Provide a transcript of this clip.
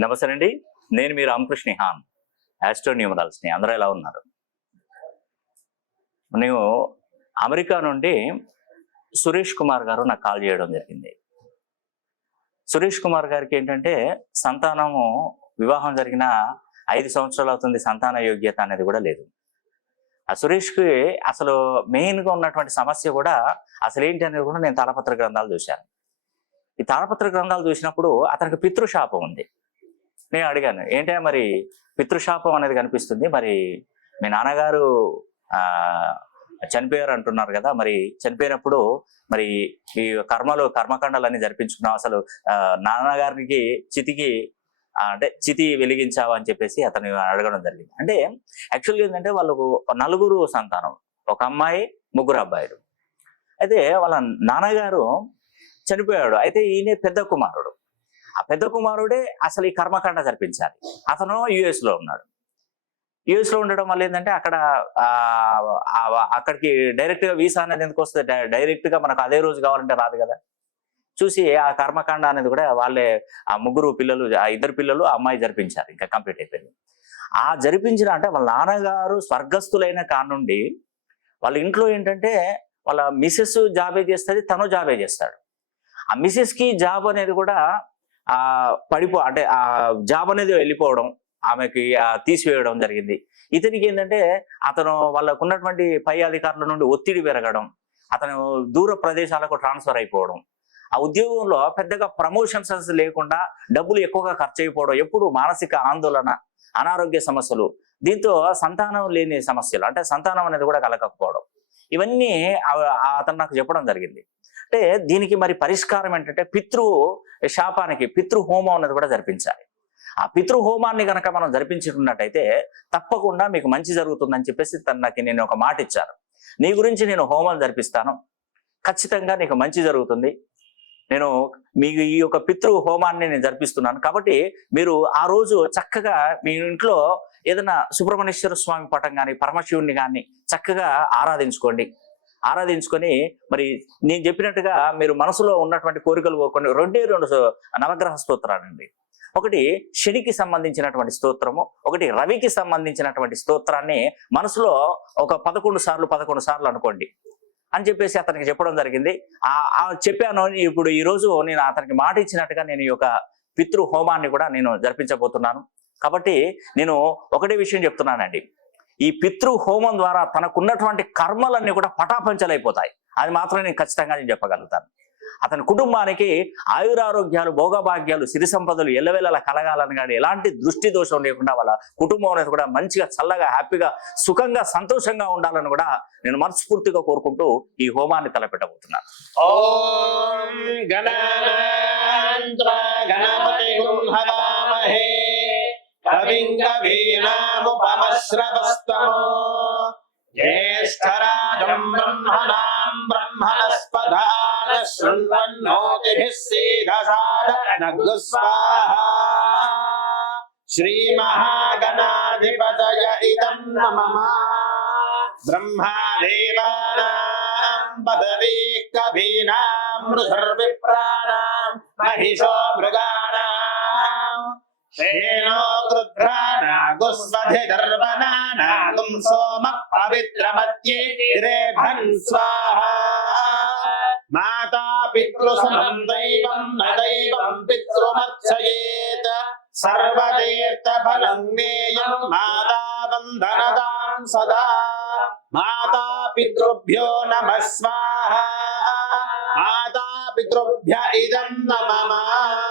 నమస్తే అండి నేను మీ రామకృష్ణ హాన్ ఆస్ట్రోన్యూమరాల్స్ని అందరూ ఎలా ఉన్నారు? నేను అమెరికా నుండి సురేష్ కుమార్ గారు నాకు కాల్ చేయడం జరిగింది. సురేష్ కుమార్ గారికి ఏంటంటే సంతానము వివాహం జరిగిన ఐదు సంవత్సరాలు అవుతుంది సంతాన యోగ్యత అనేది కూడా లేదు. ఆ సురేష్కి అసలు మెయిన్గా ఉన్నటువంటి సమస్య కూడా అసలు ఏంటి అనేది కూడా నేను తాళపత్ర గ్రంథాలు చూశాను. ఈ తాళపత్ర గ్రంథాలు చూసినప్పుడు అతనికి పితృశాపం ఉంది. నేను అడిగాను ఏంటంటే మరి పితృశాపం అనేది కనిపిస్తుంది మరి మీ నాన్నగారు చనిపోయారు అంటున్నారు కదా మరి చనిపోయినప్పుడు మరి ఈ కర్మలు కర్మకాండాలు అన్ని జరిపించుకున్నావు అసలు నాన్నగారికి చితికి అంటే చితి వెలిగించావా? అని చెప్పేసి అతను అడగడం జరిగింది. అంటే యాక్చువల్గా ఏంటంటే వాళ్ళకు నలుగురు సంతానం ఒక అమ్మాయి ముగ్గురు అబ్బాయిలు. అయితే వాళ్ళ నాన్నగారు చనిపోయాడు. అయితే ఈయన పెద్ద కుమారుడు. ఆ పెద్ద కుమారుడే అసలు ఈ కర్మకాండ జరిపించాలి. అతను యుఎస్లో ఉన్నాడు. యుఎస్లో ఉండడం వల్ల ఏంటంటే అక్కడ అక్కడికి డైరెక్ట్గా వీసా అనేది ఎందుకు వస్తుంది? డైరెక్ట్గా మనకు అదే రోజు కావాలంటే రాదు కదా. చూసి ఆ కర్మకాండ అనేది కూడా వాళ్ళే ఆ ముగ్గురు పిల్లలు ఆ ఇద్దరు పిల్లలు అమ్మాయి జరిపించారు. ఇంకా కంప్లీట్ అయిపోయింది. ఆ జరిపించిన అంటే వాళ్ళ నాన్నగారు స్వర్గస్థులైన కానుండి వాళ్ళ ఇంట్లో ఏంటంటే వాళ్ళ మిసెస్ జాబే చేస్తుంది తను జాబే చేస్తాడు. ఆ మిసెస్కి జాబ్ అనేది కూడా ఆ పడిపో అంటే ఆ జాబ్ అనేది వెళ్ళిపోవడం ఆమెకి తీసివేయడం జరిగింది. ఇతనికి ఏంటంటే అతను వాళ్ళకు ఉన్నటువంటి పై అధికారుల నుండి ఒత్తిడి పెరగడం అతను దూర ప్రదేశాలకు ట్రాన్స్ఫర్ అయిపోవడం ఆ ఉద్యోగంలో పెద్దగా ప్రమోషన్స్ లేకుండా డబ్బులు ఎక్కువగా ఖర్చు అయిపోవడం ఎప్పుడు మానసిక ఆందోళన అనారోగ్య సమస్యలు దీంతో సంతానం లేని సమస్యలు అంటే సంతానం అనేది కూడా కలగకపోవడం. ఇవన్నీ అతను నాకు చెప్పడం జరిగింది. అంటే దీనికి మరి పరిష్కారం ఏంటంటే పితృ శాపానికి పితృ హోమం అన్నది కూడా జరిపించాలి. ఆ పితృ హోమాన్ని కనుక మనం జరిపించుకున్నట్టయితే తప్పకుండా మీకు మంచి జరుగుతుందని చెప్పేసి తనకి నాకు నేను ఒక మాట ఇచ్చాను. నీ గురించి నేను హోమం జరిపిస్తాను. ఖచ్చితంగా నీకు మంచి జరుగుతుంది. నేను మీకు ఈ యొక్క పితృ హోమాన్ని నేను జరిపిస్తున్నాను. కాబట్టి మీరు ఆ రోజు చక్కగా మీ ఇంట్లో ఏదైనా సుబ్రహ్మణ్యేశ్వర స్వామి పటం కానీ పరమశివుణ్ణి కానీ చక్కగా ఆరాధించుకోండి. ఆరాధించుకొని మరి నేను చెప్పినట్టుగా మీరు మనసులో ఉన్నటువంటి కోరికలు కొన్ని రెండే రెండు నవగ్రహ స్తోత్రాలండి. ఒకటి శనికి సంబంధించినటువంటి స్తోత్రము ఒకటి రవికి సంబంధించినటువంటి స్తోత్రాన్ని మనసులో ఒక పదకొండు సార్లు పదకొండు సార్లు అనుకోండి. అని చెప్పేసి అతనికి చెప్పడం జరిగింది. ఆ చెప్పాను ఇప్పుడు ఈ రోజు నేను అతనికి మాట ఇచ్చినట్టుగా నేను ఈ యొక్క పితృ హోమాన్ని కూడా నేను జరిపించబోతున్నాను. కాబట్టి నేను ఒకటే విషయం చెప్తున్నానండి. ఈ పితృ హోమం ద్వారా తనకున్నటువంటి కర్మలన్నీ కూడా పటాపంచలైపోతాయి. అది మాత్రం నేను ఖచ్చితంగా నేను చెప్పగలుగుతాను. అతని కుటుంబానికి ఆయురారోగ్యాలు భోగభాగ్యాలు సిరి సంపదలు ఎల్లవేళలా కలగాలని కానీ ఎలాంటి దృష్టి దోషం లేకుండా వాళ్ళ కుటుంబం అనేది కూడా మంచిగా చల్లగా హ్యాపీగా సుఖంగా సంతోషంగా ఉండాలని కూడా నేను మనస్ఫూర్తిగా కోరుకుంటూ ఈ హోమాన్ని తలపెట్టబోతున్నాను. ఓం గణపతిగుం హవామహే కవిం కవీనాముపమశ్రవస్తమో జ్యేష్ఠరాజం బ్రహ్మణాం బ్రహ్మణస్పదాన శృణ్వన్నోతిభిः సీదసాదనగు స్వాహా శ్రీమహాగణాధిపతయ ఇదం నమః బ్రహ్మాదేవానాం పదవీ కవీనాం ఋషర్విప్రాణాం మహిషో మృగాణాం తేనో గృధ్రానాగుస్వధిధర్వనానాగుం సోమ పవిత్రమత్యేతిరేభన్ స్వాహా. మాతా పితృసమం దైవం న దైవం పితృమర్చయేత్ సర్వతీర్థఫలం జ్ఞేయం మాతా వందనదాం సదా. మాతా పితృభ్యో నమ స్వాహా. మాతా పితృభ్య ఇదం నమః.